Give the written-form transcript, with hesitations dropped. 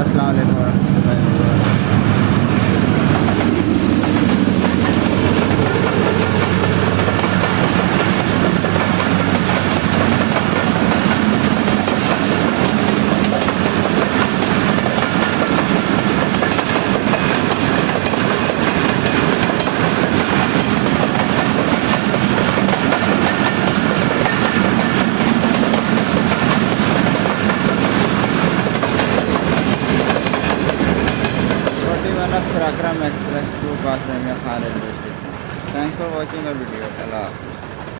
अस्सलाम वालेकुम वरहमतुल्लाहि वबरकातुहू। Akram Express to Pasramiya Khan railway station. Thanks for watching our video. Allah.